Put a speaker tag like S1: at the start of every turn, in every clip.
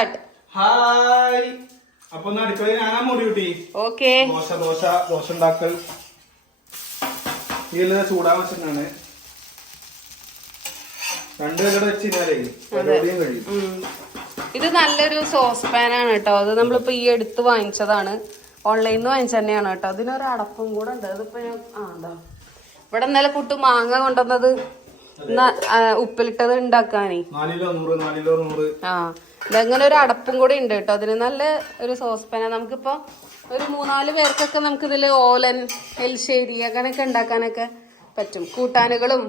S1: Hi. അപ്പൊ ഒന്ന് അടുക്കളയിൽ ഞാനാ മുടി കൂട്ടി.
S2: ഓക്കെ.
S1: ദോശ ദോശ ദോശ ഉണ്ടാക്കൽ. എല്ലാം ചൂടാൻ വെച്ചിട്ടാണ്. രണ്ടു പേരുടെ വെച്ച് കഴിഞ്ഞാലേ പരിപാടിയും കഴിയും.
S2: ഇത് നല്ലൊരു സോസ് പാൻ ആണ് കേട്ടോ. അത് നമ്മളിപ്പോ ഈ എടുത്ത് വാങ്ങിച്ചതാണ്. ഓൺലൈനിൽ നിന്ന് വാങ്ങിച്ച തന്നെയാണ് കേട്ടോ. അതിനൊരു അടപ്പും കൂടെ ഉണ്ട്. അതിപ്പോ ഞാൻ ആ എന്താ ഇവിടെ ഇന്നലെ കുട്ടി മാങ്ങ കൊണ്ടുവന്നത്. ഉപ്പിലിട്ടത് ഉണ്ടാക്കാനേ.
S1: നാലിലോ നാലിലോ
S2: ആ ഇതങ്ങനെ ഒരു അടപ്പും കൂടി ഉണ്ട് കേട്ടോ. അതിന് നല്ല ഒരു സോസ് പാന നമുക്കിപ്പോ ഒരു മൂന്നാൽ പേർക്കൊക്കെ നമുക്ക് ഇതിൽ ഓലൻ എൽശ്ശേരി അങ്ങനെയൊക്കെ ഉണ്ടാക്കാനൊക്കെ പറ്റും. കൂട്ടാനുകളും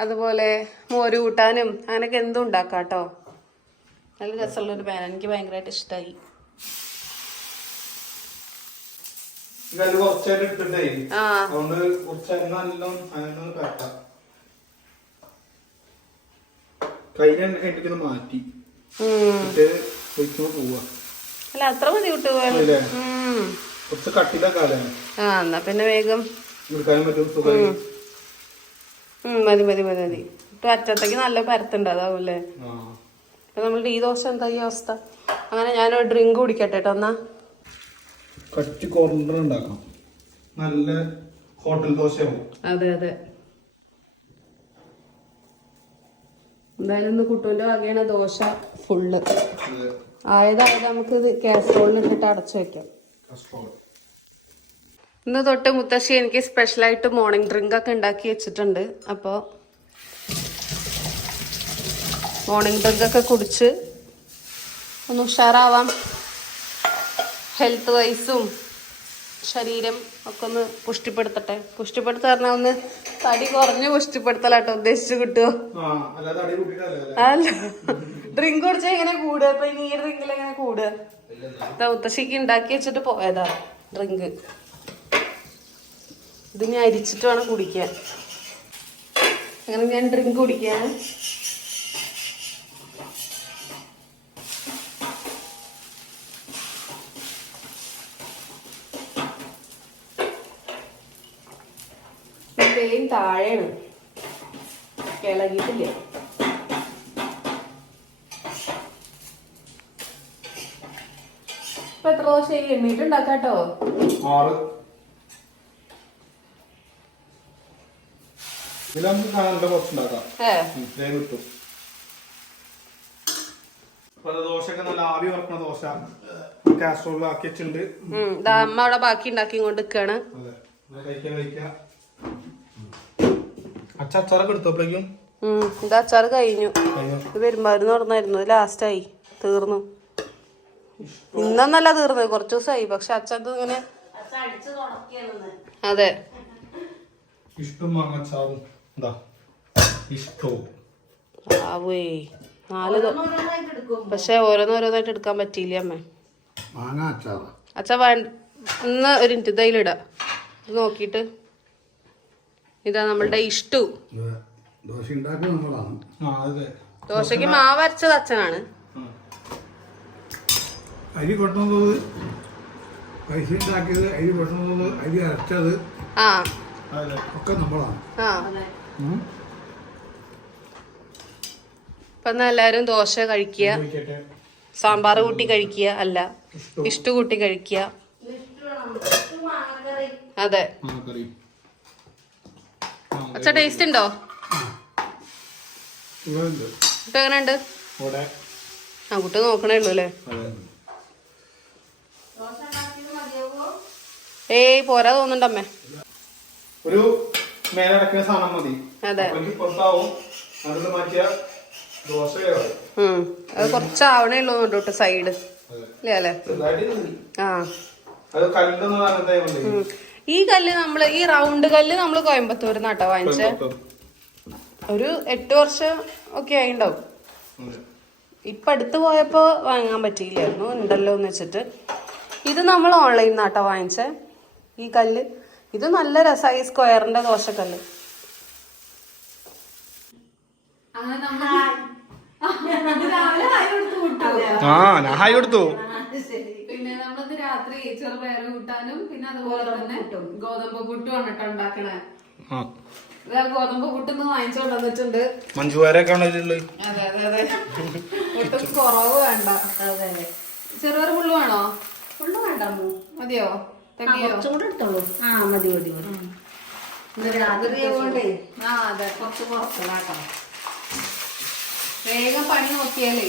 S2: അതുപോലെ മോര് കൂട്ടാനും അങ്ങനെയൊക്കെ എന്തും ഉണ്ടാക്കാം കേട്ടോ. നല്ല രസമുള്ളൊരു പാൻ എനിക്ക് ഭയങ്കരമായിട്ട് ഇഷ്ടമായി
S1: ആ കുറച്ചായിട്ട് ഇട്ടിട്ടേ.
S2: ആ.
S1: അതുകൊണ്ട് കുറച്ച് നല്ലോണം അങ്ങനെ പരത്താം. എനിക്കൊന്ന് മാറ്റി. പോവാ.
S2: അല്ല അത്ര ഉം.
S1: കുറച്ച്
S2: ആ എന്നാ പിന്നെ വേഗം. മതി മതി മതി മതി. ഇപ്പൊ അറ്റത്തേക്ക് നല്ല പരത്തുണ്ട് അതാവൂല്ലേ?
S1: ആ.
S2: അപ്പൊ നമ്മളുടെ ഈ ദോശ എന്താ ഈ അവസ്ഥ? അങ്ങനെ ഞാനൊരു ഡ്രിങ്ക് കുടിക്കട്ടെ കേട്ടോ എന്നാ?
S1: കട്ടി കോർണർ ഉണ്ടാക്കാം. നല്ല ഹോട്ടൽ ദോശയാവും.
S2: അതെ അതെ. എന്തായാലും ഇന്ന് കുട്ടൂന്റെ വകയാണ് ദോശ ഫുള്ള് ആയതായത് നമുക്ക് ഇത് കാസറോളിൽ ഇട്ടിട്ട് അടച്ചു വെക്കാം. ഇന്ന് തൊട്ട് മുത്തശ്ശി എനിക്ക് സ്പെഷ്യലായിട്ട് മോർണിംഗ് ഡ്രിങ്ക് ഒക്കെ ഉണ്ടാക്കി വെച്ചിട്ടുണ്ട്. അപ്പോൾ മോർണിംഗ് ഡ്രിങ്ക് ഒക്കെ കുടിച്ച് ഒന്ന് ഉഷാറാവാം. ഹെൽത്ത് വൈസും ശരീരം ഒക്കെ ഒന്ന് പുഷ്ടിപ്പെടുത്തട്ടെ. പുഷ്ടിപ്പെടുത്ത പറഞ്ഞാൽ ഒന്ന് തടി കുറഞ്ഞ് പുഷ്ടിപ്പെടുത്തലാട്ടോ ഉദ്ദേശിച്ചു കിട്ടുമോ
S1: കൂട്ടിയിട്ടല്ലേ
S2: അല്ല. ഡ്രിങ്ക് കുടിച്ചാൽ എങ്ങനെ കൂടുക? അപ്പൊ ഇനി ഈ ഡ്രിങ്കിൽ എങ്ങനെ കൂടുക? ഉത്തശ്ശിക്ക് ഉണ്ടാക്കി വെച്ചിട്ട് പോയതാ ഡ്രിങ്ക് ഇത് ഞാൻ അരിച്ചിട്ട് വേണം കുടിക്കാൻ. അങ്ങനെ ഞാൻ ഡ്രിങ്ക് കുടിക്കാൻ? പെയിൻ താഴെയാണ്. ഇളകിയിട്ടില്ല. ഇപ്പൊ എത്ര ദോശ എണ്ണീട്ടുണ്ടാക്കാട്ടോ
S1: ആറ്. ഇതിൽ നമുക്ക് കാണാനുള്ള കുറച്ചുണ്ടാക്കാം
S2: ഏ.
S1: ഉം, വേഗം കിട്ടും ദോശയൊക്കെ നല്ല ആവി വറക്കണ ദോശ. കാസറോളിൽ
S2: ആക്കിയിട്ടുണ്ട് അമ്മ അവിടെ ബാക്കി ഉണ്ടാക്കി കൊണ്ട്
S1: കഴിക്കാം. അച്ഛ അച്ചാറൊക്കെ എടുത്തപ്പോഴേക്കും
S2: ഇത് അച്ചാറ് കഴിഞ്ഞു.
S1: കഴിഞ്ഞു.
S2: ഇത് പെരുമ്പാവൂരിന്ന് ലാസ്റ്റ് ആയി. തീർന്നു. ഇന്നല്ല തീർന്നത്. കുറച്ച് ദിവസമായി. പക്ഷെ അച്ഛൻ ഇങ്ങനെ അതെ.
S1: ഇഷ്ടം വാങ്ങച്ചാറും എന്താ ഇഷ്ടവും
S2: ആവേ. നാല് പക്ഷെ ഓരോന്നോരോന്നായിട്ട് എടുക്കാൻ പറ്റിയില്ല അമ്മ? അച്ഛ വേണ്ട. ഇന്ന് ഒരു മിനിറ്റ് നോക്കിട്ട് ഇത് നോക്കിയിട്ട്. ഇതാ നമ്മളുടെ ഇഷ്ടു. ദോശക്ക് മാവ് അരച്ചത് അച്ഛനാണ്.
S3: അരി കൊട്ടുന്നത് പൈസ ഉണ്ടാക്കിയത് അരി കൊട്ടുന്നത് അരി അരച്ചത് ഒക്കെ നമ്മളാണ്.
S2: എന്നാ എല്ലാരും ദോശ കഴിക്കുക? സാമ്പാർ കൂട്ടി കഴിക്കുക? അല്ല. ഇഷ്ടു. കൂട്ടി കഴിക്കുക? അതെ. അച്ഛ ടേസ്റ്റ് ഉണ്ടോ? എങ്ങനെയുണ്ട്? ആ കുട്ടി നോക്കണേ ഉള്ളൂ അല്ലേ? ഏയ് പോരാ തോന്നുന്നുണ്ടമ്മേ
S1: ഒരു മേലടക്കുന്ന സാധനം മതി.
S2: അതെ. അത് കുറച്ച് ആവണേ ഉള്ളൂ കേട്ടോ സൈഡ് അല്ലേ. ആ. ഈ കല്ല് നമ്മൾ ഈ റൗണ്ട് കല്ല് നമ്മൾ കോയമ്പത്തൂർ നാട്ടോ വാങ്ങിച്ചത് ഒരു എട്ട് വർഷം ഒക്കെ ആയിണ്ടാവും. ഇപ്പൊ അടുത്ത് പോയപ്പോ വാങ്ങാൻ പറ്റിയില്ലായിരുന്നു ഉണ്ടല്ലോ എന്ന് വെച്ചിട്ട്. ഇത് നമ്മൾ ഓൺലൈൻ നാട്ടോ വാങ്ങിച്ചേ ഈ കല്ല്. ഇത് നല്ല രസമായി സ്ക്വയറിന്റെ ദോശക്കല്ല്.
S1: ആ ഞാൻ ഹായ് കൊടുത്തു.
S2: പിന്നെ നമ്മളത് രാത്രി ചെറുപയർ പിന്നെ അതുപോലെ തന്നെ ഗോതമ്പ് പുട്ടുമാണ് കേട്ടോ ഉണ്ടാക്കണേ. ഗോതമ്പ് പുട്ടിന്ന് വാങ്ങിച്ചോണ്ട് വന്നിട്ടുണ്ട്.
S1: മഞ്ജുവാരൊക്കെ ആണല്ലോ
S2: അതെ അതെ അതെ. ഒട്ടും കുറവ് വേണ്ട.
S4: അതെ
S2: ചെറുപയർ പുള്ളു വേണോ?
S4: പുള്ളു വേണ്ട
S2: മതിയോ?
S4: കുറച്ചും കൂടെ എടുത്തോളൂ. ആ മതി മതി മതി. ഇന്ന് രാത്രി
S2: ആ അതെ.
S4: കുറച്ച് കുറച്ചില്ലാട്ടോ
S2: വേഗം പണി നോക്കിയാലേ.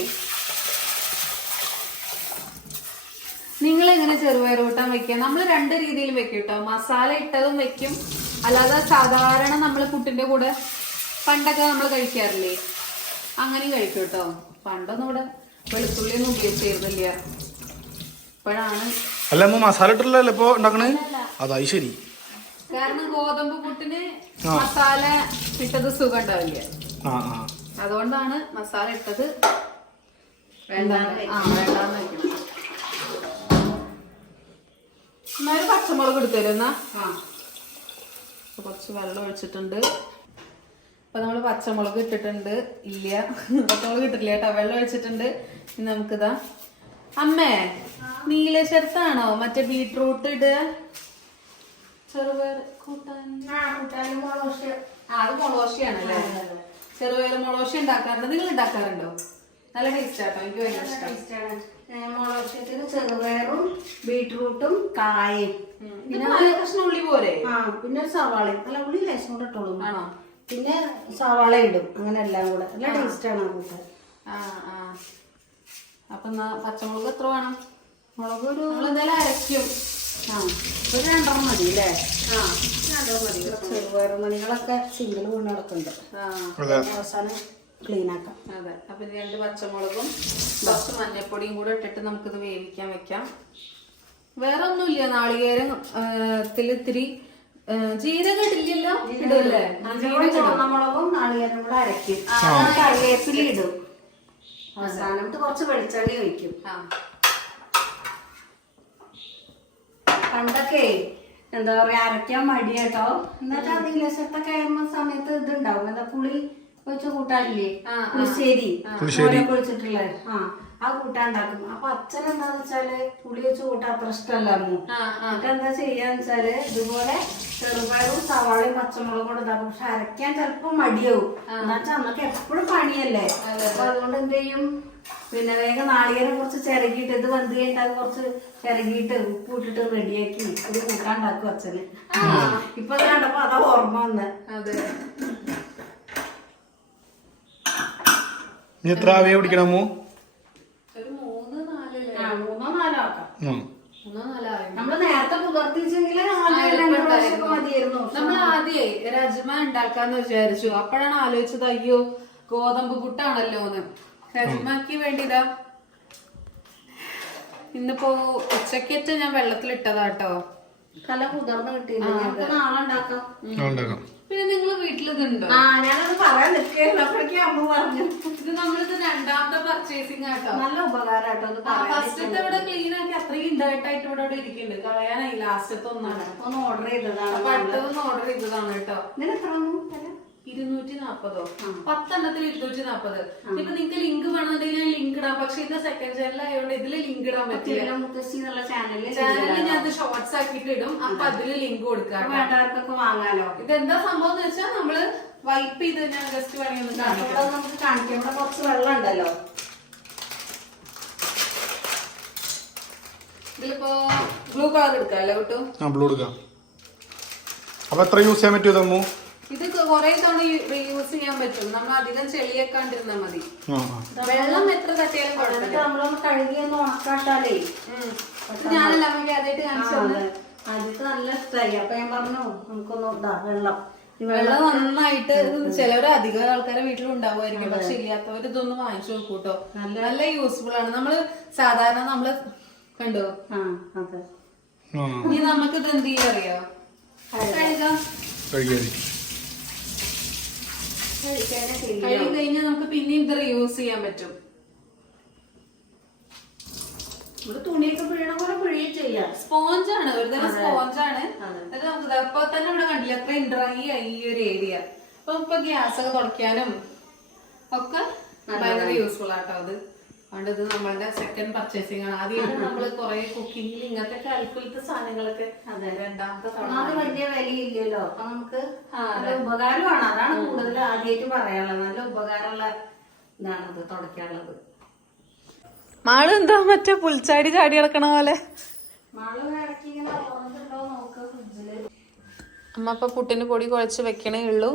S2: നിങ്ങൾ എങ്ങനെ ചെറുപയർ കൂട്ടാൻ വെക്കുക? നമ്മൾ രണ്ട് രീതിയിൽ വെക്കും കേട്ടോ മസാല ഇട്ടതും വെക്കും. അല്ലാതെ സാധാരണ നമ്മൾ പുട്ടിന്റെ കൂടെ പണ്ടൊക്കെ നമ്മൾ കഴിക്കാറില്ലേ? അങ്ങനെ കഴിക്കും കേട്ടോ പണ്ടൊന്നും ഇവിടെ വെളുത്തുള്ളി ഒന്നും ഉപയോഗിച്ചിരുന്നില്ല. ഇപ്പോഴാണ്.
S1: അല്ല അമ്മ മസാല ഇട്ടില്ലല്ലോ ഇപ്പൊ ഉണ്ടാക്കണേ? അതായി ശരി.
S2: കാരണം ഗോതമ്പ് പുട്ടിന് മസാല ഇട്ടത് സുഖം ഉണ്ടാവില്ല.
S1: ആ ആ.
S2: അതുകൊണ്ടാണ് മസാല ഇട്ടത് വേണ്ടാന്ന് വെക്കണം എന്നാ ഒരു പച്ചമുളക് എടുത്തരും എന്നാ? കുറച്ച് വെള്ളം ഒഴിച്ചിട്ടുണ്ട്. അപ്പൊ നമ്മൾ പച്ചമുളക് ഇട്ടിട്ടുണ്ട്. ഇല്ല. പച്ചമുളക് ഇട്ടില്ല കേട്ടോ. വെള്ളം ഒഴിച്ചിട്ടുണ്ട്. ഇനി നമുക്കിതാ. അമ്മേ നീല ശരത്താണോ മറ്റേ ബീട്രൂട്ട് ഇടുക ചെറുപയർ കൂട്ടാൻ.
S4: ആ
S2: അത് മുളകോശയാണല്ലേ ചെറുപയർ മുളകോശ ഉണ്ടാക്കാറുണ്ട്? നിങ്ങൾ ഉണ്ടാക്കാറുണ്ടോ? നല്ല ടേസ്റ്റ് ആട്ടോ എനിക്ക് ഭയങ്കര ഇഷ്ടം.
S4: മുളകത്തിന് ചെറുപയറും ബീട്രൂട്ടും കായും
S2: പിന്നെ കഷ്ണം ഉള്ളി പോലെ.
S4: ആ പിന്നെ ഒരു സവാളയും. അല്ല ഉള്ളി ലേശം കൂടെ ഇട്ടോളും.
S2: ആണോ?
S4: പിന്നെ സവാള ഇടും അങ്ങനെ എല്ലാം കൂടെ. നല്ല ടേസ്റ്റ് ആണ് ആ
S2: ആ ആ. അപ്പൊ പച്ചമുളക് എത്ര വേണം?
S4: മുളക് ഒരു
S2: എന്തായാലും അരയ്ക്കും.
S4: ആ ഒരു രണ്ടെണ്ണം മതി അല്ലേ?
S2: ആ രണ്ടെണ്ണം മതി.
S4: ചെറുപയർ മണികളൊക്കെ സിംഗിൾ വീണ് കിടക്കുന്നുണ്ട്
S2: ആ.
S4: അവസാനം ക്ലീൻ ആക്കാം
S2: അതെ. അപ്പൊ ഇത് രണ്ട് പച്ചമുളകും കുറച്ച് മഞ്ഞപ്പൊടിയും കൂടെ ഇട്ടിട്ട് നമുക്കിത് വേവിക്കാൻ വെക്കാം. വേറെ ഒന്നുമില്ല നാളികേരം ഇത്തിരി ജീരകം ഇടില്ലല്ലോ ഇടല്ലേ.
S4: ചുവന്നമുളകും നാളികേരം കൂടെ അരയ്ക്കും കറിവേപ്പില ഇടും. അവസാനം കുറച്ച് വെളിച്ചെണ്ണ ഒഴിക്കും. പണ്ടൊക്കെ എന്താ പറയാ അരയ്ക്കാൻ മടിയാട്ടോ. എന്നിട്ട് അത് ഇലശത്തൊക്കെ ആയ സമയത്ത് ഇതുണ്ടാവും. എന്താ പുളി വെച്ച് കൂട്ടാനില്ലേ. പുളിശ്ശേരി. കുളിച്ചിട്ടുള്ളത് ആ ആ കൂട്ടാൻ ഉണ്ടാക്കും അപ്പൊ അച്ഛൻ എന്താന്ന് വെച്ചാൽ പുളി വെച്ച് കൂട്ടാൻ അത്ര ഇഷ്ടമല്ല
S2: ആ ആ.
S4: എന്നിട്ട് എന്താ ചെയ്യാന്ന് വെച്ചാൽ ഇതുപോലെ ചെറുപയറും സവാളയും പച്ചമുളകും കൂടെ ഇതാക്കും. പക്ഷെ അരയ്ക്കാൻ ചിലപ്പോ മടിയാവും. എന്താ വെച്ചാൽ അന്നൊക്കെ എപ്പോഴും പണിയല്ലേ? അപ്പൊ അതുകൊണ്ട് എന്ത് ചെയ്യും? പിന്നെ വേഗം നാളികേരം കുറച്ച് ചിരകിയിട്ട് ഇത് വന്ന് കഴിഞ്ഞിട്ട് കുറച്ച് ചിരകിയിട്ട് ഉപ്പ് ഇട്ടിട്ട് റെഡിയാക്കി ഒരു കൂട്ടാൻ ഉണ്ടാക്കും അച്ഛന്. ഇപ്പൊ അത് കണ്ടപ്പോ അതാ ഓർമ്മ വന്ന്
S2: അതെ
S1: ഇനി എത്ര ആവിയെ പിടിക്കണം അമ്മു?
S2: ഒരു
S4: ആ മൂന്നോ നാലോ ആക്കാം. നമ്മൾ നേരത്തെ പുലർത്തിച്ചെങ്കിൽ
S2: നമ്മൾ ആദ്യേ രജ്മ ഉണ്ടാക്കാന്ന് വിചാരിച്ചു. അപ്പോഴാണ് ആലോചിച്ചത് അയ്യോ ഗോതമ്പ് പുട്ടാണല്ലോ എന്ന്. രജ്മക്ക് വേണ്ടിതാ. ഇന്നിപ്പോ ഉച്ചക്കേറ്റ ഞാൻ വെള്ളത്തിലിട്ടതാട്ടോ.
S4: തല കുതിർന്ന് കിട്ടി നാളെ ഉണ്ടാക്കാം.
S1: ഉണ്ടാക്കാം.
S2: പിന്നെ നിങ്ങൾ വീട്ടിലിതുണ്ടോ?
S4: ആ ഞാനത് പറയാൻ നിൽക്കുകയായിരുന്നു. അപ്പോഴേക്കും അമ്മ പറഞ്ഞു.
S2: ഇത് നമ്മളിത് രണ്ടാമത്തെ പർച്ചേസിങ് ആട്ടോ.
S4: നല്ല ഉപകാരം ആട്ടോ
S2: ഫസ്റ്റത്തെ ഇവിടെ ക്ലീൻ ആക്കി അത്രയും ഉണ്ടായിട്ടായിട്ട് ഇവിടെ ഇവിടെ ഇരിക്കുന്നുണ്ട്. കളയാനായി ലാസ്റ്റത്തെ ഒന്നാണ്.
S4: ഒന്ന് ഓർഡർ ചെയ്തതാണ്
S2: അപ്പൊ അടുത്തതൊന്ന് ഓർഡർ ചെയ്തതാണ് കേട്ടോ.
S4: എത്ര വില?
S2: ഇരുന്നൂറ്റി നാപ്പതോ പത്തെണ്ണത്തിൽ ഇരുന്നൂറ്റി നാപ്പത് ഇപ്പൊ നിങ്ങക്ക് ലിങ്ക് വേണമെന്നുണ്ടെങ്കിൽ ഞാൻ ലിങ്ക് ഇടാം. പക്ഷെ ഇത് സെക്കൻഡ് ചാനൽ ആയതുകൊണ്ട് ഇതിൽ ലിങ്ക് ഇടാൻ പറ്റില്ല.
S4: ചാനലിൽ
S2: ഞാൻ അത് ഷോർട്സ് ആക്കിയിട്ട് ഇടും. അപ്പൊ അതിൽ ലിങ്ക് കൊടുക്കാം
S4: വേണ്ടവർക്കൊക്കെ വാങ്ങാലോ?
S2: ഇതെന്താ സംഭവം എന്ന് വെച്ചാൽ നമ്മൾ വൈപ്പ് ചെയ്ത് ഞാൻ ജസ്റ്റ് വേണമെങ്കിൽ കാണിക്കാം.
S4: ഇവിടെ നമുക്ക് കാണിക്കാം. ഇവിടെ കുറച്ച് വെള്ളം ഉണ്ടല്ലോ.
S2: ഇതിലിപ്പോ ബ്ലൂ കളർ എടുക്കാം അല്ലേ കേട്ടോ?
S1: ബ്ലൂ എടുക്കാം. അപ്പൊ എത്ര യൂസ് ചെയ്യാൻ പറ്റുമോ അമ്മു?
S2: ഇത് കുറെ തവണ റീയൂസ് ചെയ്യാൻ പറ്റും നമ്മൾ അധികം ചെളിയേക്കാണ്ടിരുന്നാ മതി. വെള്ളം എത്ര തട്ടിയാലും കുഴപ്പമില്ല.
S4: നമ്മളൊന്ന് കഴുകി ഒന്ന് ഉണക്കാട്ടാലേ
S2: ഞാനല്ല അമ്മയ്ക്ക് ആദ്യമായിട്ട് കാണിച്ചു തന്നെ
S4: ആദ്യത്തെ നല്ല ഇഷ്ടമായി അപ്പൊ ഞാൻ പറഞ്ഞു നമുക്കൊന്ന് ഇതാ വെള്ളം. ഈ
S2: വെള്ളം നന്നായിട്ട് ചിലവര് അധികം ആൾക്കാരെ വീട്ടിൽ ഉണ്ടാവുമായിരിക്കും പക്ഷെ ഇല്ലാത്തവർ ഇതൊന്ന് വാങ്ങിച്ചു നോക്കൂട്ടോ നല്ല യൂസ്ഫുൾ ആണ്. നമ്മൾ സാധാരണ നമ്മൾ കണ്ടോ?
S4: ആ അതെ.
S1: ആ.
S2: ഇനി നമുക്ക് ഇത് എന്ത് ചെയ്യാറിയോ കഴുകാം. കഴുകി കഴിഞ്ഞാൽ നമുക്ക് പിന്നെയും ഇത് റീയൂസ് ചെയ്യാൻ പറ്റും.
S4: ഇവിടെ തുണിയൊക്കെ പിഴയണ പോലെ പിഴയും ചെയ്യാം.
S2: സ്പോഞ്ചാണ് ഒരു തരം സ്പോഞ്ചാണ്. അത്. നമുക്ക് ദാ ഇപ്പൊ തന്നെ ഇവിടെ കണ്ടില്ല അത്രയും ഡ്രൈ ആയി ഈ ഒരു ഏരിയ അപ്പൊ ഇപ്പൊ ഗ്യാസ് ഒക്കെ തുടയ്ക്കാനും ഒക്കെ ഭയങ്കര യൂസ്ഫുൾ ആട്ടോ അത്. അതുകൊണ്ട് ഇത് നമ്മളുടെ സെക്കൻഡ് പർച്ചേസിംഗ് ആണ്. ആദ്യം നമ്മൾ കുറെ കുക്കിങ്ങിൽ ഇങ്ങനത്തെ കാൽക്കുലത്തെ സാധനങ്ങളൊക്കെ അതെ. രണ്ടാമത്തെ
S4: അത് വലിയ വിലയില്ലല്ലോ. അപ്പൊ നമുക്ക് ഉപകാരമാണ്. അതാണ് കൂടുതൽ ആദ്യമായിട്ട് പറയാനുള്ളത്. നല്ല ഉപകാരമുള്ള ഇതാണ് അത് തുടക്കാനുള്ളത്
S2: മാൾ എന്താ മറ്റേ പുൽച്ചാടി ചാടി കിടക്കണ പോലെ? അമ്മ ഇപ്പൊ പുട്ടിന് പൊടി കുഴച്ച് വെക്കണേ ഉള്ളൂ.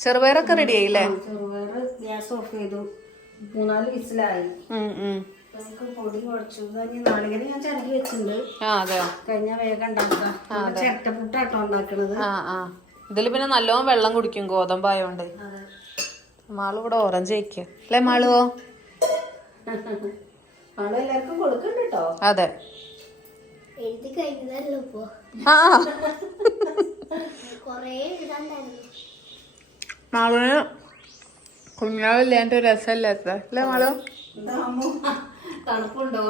S2: ചെറുപയറൊക്കെ റെഡി ആയില്ലേ?
S4: ചെറുപയർ ഗ്യാസ് ഓഫ് ചെയ്തു. മൂന്നാൽ വിസിലായി. നമുക്ക് പൊടി നാളികേരം ഞാൻ ചിരകി വെച്ചിട്ടുണ്ട്.
S2: ആ അതെയോ
S4: കഴിഞ്ഞ വേഗം ഉണ്ടാക്കാം ചിരട്ടപ്പുട്ടാട്ടോ ഉണ്ടാക്കണത്.
S2: ആ ആ. ഇതിൽ പിന്നെ നല്ലോണം വെള്ളം കുടിക്കും ഗോതമ്പായോണ്ട്
S4: അതെ.
S2: മാൾ ഇവിടെ ഓറഞ്ച് വയ്ക്കുക അല്ലേ മാളുവോ
S4: മാൾ എല്ലാവർക്കും കൊടുക്കണ്ട കേട്ടോ
S2: അതെ.
S5: എഴുതി കഴിഞ്ഞതല്ലോ ഇപ്പൊ?
S2: ആ.
S5: കൊറേ എഴുതാണ്ടായിരുന്നു.
S2: മാളുവിന് കുഞ്ഞാവില്ലാണ്ട് ഒരു രസമില്ലാത്ത അല്ലേ മോളോ?
S4: തണുപ്പുണ്ടോ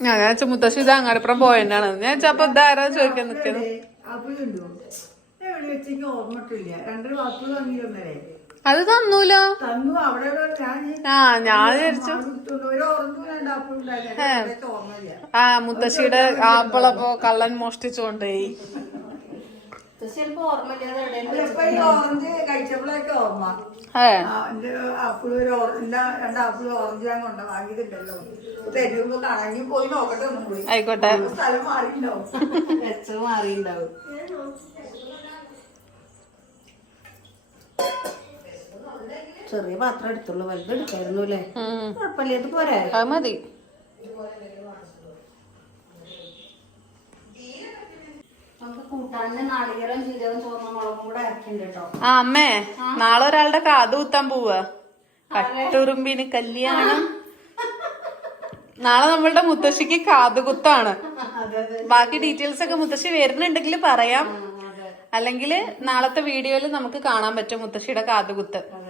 S2: ഞാൻ വെച്ചാ മുത്തശ്ശി ഇത് അങ്ങാടിപ്പുറം പോയെന്നാണ്. ഞാൻ അപ്പൊ ഇതാരാ ചോദിക്കാൻ നിൽക്കുന്നു
S3: ഓർമ്മ രണ്ടര വാക്കുകൾ തന്നിരുന്നേ
S2: അത് തന്നൂലോ?
S3: തന്നു അവിടെ ഞാൻ
S2: ആ ഞാൻ വിചാരിച്ചു. ആ മുത്തശ്ശിയുടെ ആപ്പിളപ്പോ കള്ളൻ
S3: പോയി.
S2: ആയിക്കോട്ടെ.
S4: മാറിണ്ടാവും ചെറിയ പാത്രം എടുത്തുള്ളൂ. വലുത് എടുക്കായിരുന്നു അല്ലേ. കുഴപ്പമില്ല. ഇത് പോരെ?
S2: മതി. ആ അമ്മേ നാളെ ഒരാളുടെ കാത് കുത്താൻ പോവാ. കട്ടുറുമ്പിന് കല്യാണം. നാളെ നമ്മളുടെ മുത്തശ്ശിക്ക് കാത് കുത്താണ്. ബാക്കി ഡീറ്റെയിൽസ് ഒക്കെ മുത്തശ്ശി വരുന്നുണ്ടെങ്കിൽ പറയാം. അല്ലെങ്കിൽ നാളത്തെ വീഡിയോയിൽ നമുക്ക് കാണാൻ പറ്റും മുത്തശ്ശിയുടെ കാത് കുത്ത്
S4: അതെ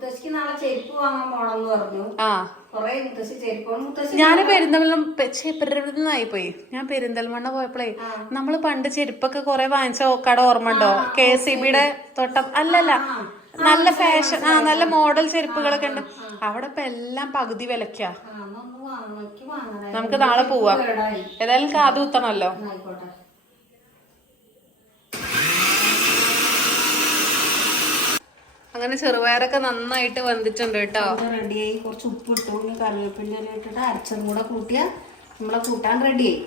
S4: മുത്തശ്ശിക്ക് നാളെ ചെരുപ്പ് വാങ്ങാൻ പോണെന്ന് പറഞ്ഞു.
S2: ആ.
S4: കൊറേ മുത്തശ്ശി ചെരുപ്പ് മുത്തശ്ശി
S2: ഞാൻ പെരിന്തൽമണ്ണായി പോയി ഞാൻ പെരിന്തൽമണ്ണ പോയപ്പോഴേ നമ്മൾ പണ്ട് ചെരുപ്പൊക്കെ കുറെ വാങ്ങിച്ച കട ഓർമ്മ ഉണ്ടോ? കെ സി ബിയുടെ തൊട്ടം. അല്ലല്ല. നല്ല ഫാഷൻ ആ നല്ല മോഡൽ ചെരുപ്പുകളൊക്കെ ഉണ്ട്. അവിടെ ഇപ്പൊ എല്ലാം പകുതി വിലക്കാ. നമുക്ക് നാളെ പോവാം. ഏതായാലും കാത് കുത്തണല്ലോ
S4: എന്നാ ആയിക്കോട്ടെ
S2: അങ്ങനെ ചെറുപയറൊക്കെ നന്നായിട്ട് വന്നിട്ടുണ്ട് കേട്ടോ.
S4: റെഡിയായി കുറച്ച് ഉപ്പ് ഇട്ടു കറിവേപ്പിന്റെ ഇട്ടിട്ട് അരച്ചതും കൂടെ കൂട്ടിയാൽ നമ്മളെ കൂട്ടാൻ റെഡിയായി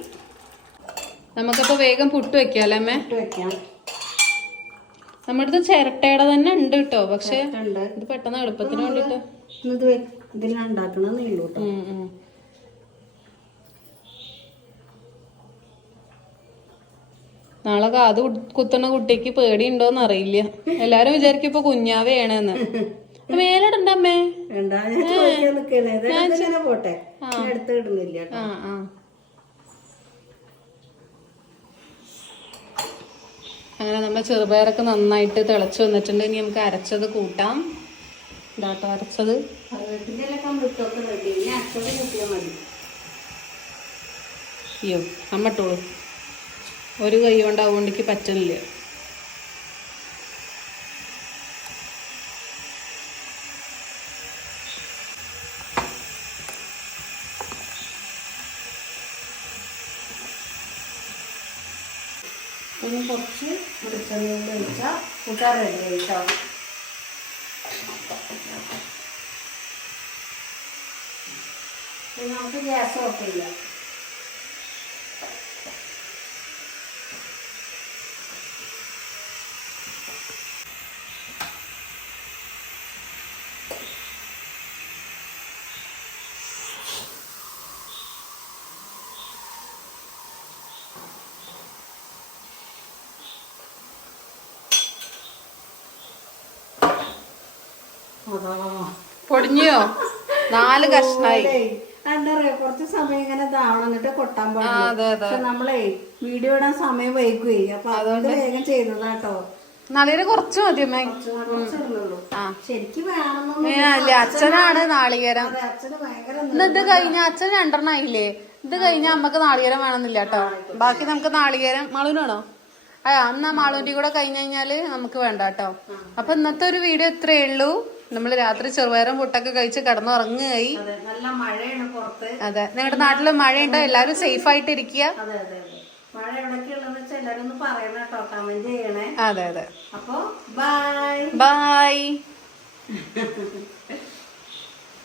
S2: നമുക്കപ്പോ വേഗം പുട്ട് വെക്കാല്ലേ അമ്മേ?
S4: ഇട്ട് വെക്കാം.
S2: നമ്മുടെ അടുത്ത് ചിരട്ടയുടെ തന്നെ ഉണ്ട് കേട്ടോ. പക്ഷേ ഇത് പെട്ടെന്ന് എളുപ്പത്തിന് വേണ്ടിട്ട്.
S4: ഇത് വെ- ഇതിലാണ് ഉണ്ടാക്കണമെന്നേ ഉള്ളൂ കേട്ടോ.
S2: നാളെ കാത് കുത്തുന്ന കുത്തണ കുട്ടിക്ക് പേടിയുണ്ടോന്ന് അറിയില്ല എല്ലാരും വിചാരിക്കും ഇപ്പൊ കുഞ്ഞാവേണെന്ന്. മേലിടണ്ട അമ്മേ.
S4: വേണ്ട ഞാൻ ചോദിക്കാൻ നിൽക്കുന്നത് ഇങ്ങനെ പോട്ടെ.
S2: ആ. ആ അങ്ങനെ നമ്മുടെ ചെറുപയറൊക്കെ നന്നായിട്ട് തിളച്ച് വന്നിട്ടുണ്ട്. ഇനി നമുക്ക് അരച്ചത് കൂട്ടാം. ഇതാട്ടോ അരച്ചത്. അയ്യോ അമ്മട്ടോളൂ ഒരു കൈ കൊണ്ട് അതുകൊണ്ടിക്ക് പറ്റണില്ല.
S4: ഇനി കുറച്ച് വെളിച്ചെണ്ണ കൂടി ഒഴിച്ചാൽ കൂട്ടാൻ റെഡി നമുക്ക് ഗ്യാസ് ഓഫ് ചെയ്യാം.
S2: പൊടിഞ്ഞോ നാല് കഷ്ണായി.
S4: എന്താ കുറച്ച് സമയം ഇങ്ങനെ ഇതാവണം എന്നിട്ട് കൊട്ടാൻ പാടില്ല. നമ്മളെ വീഡിയോ ഇടാൻ സമയം വൈകുവേ. അപ്പൊ അതുകൊണ്ട് വേഗം ചെയ്തതാട്ടോ.
S2: നാളികേരം കുറച്ച് മതി
S4: ശരിക്കും
S2: അച്ഛനാണ് നാളികേരം. ഇത് കഴിഞ്ഞ അച്ഛൻ രണ്ടെണ്ണം ആയില്ലേ? ഇത് കഴിഞ്ഞ അമ്മയ്ക്ക് നാളികേരം വേണമെന്നില്ല കേട്ടോ. ബാക്കി നമുക്ക് നാളികേരം മളുവിനാണോ? ആ അന്ന് ആ മാളൂന്റെ കൂടെ കഴിഞ്ഞ് കഴിഞ്ഞാൽ നമുക്ക് വേണ്ട കേട്ടോ. അപ്പൊ ഇന്നത്തെ ഒരു വീഡിയോ ഇത്രയേ ഉള്ളൂ. നമ്മൾ രാത്രി ചെറുപയറും പുട്ടൊക്കെ കഴിച്ച് കിടന്നുറങ്ങുകയായി.
S4: നല്ല മഴയാണ് പുറത്ത്.
S2: അതെ നിങ്ങളുടെ നാട്ടിൽ മഴയുണ്ടോ? എല്ലാവരും സേഫ് ആയിട്ട് ഇരിക്കുക
S4: മഴ വെച്ചാൽ ഒന്ന് പറയണം കേട്ടോ കമന്റ് ചെയ്യണേ.
S2: അതെ അതെ.
S4: അപ്പൊ ബൈ
S2: ബൈ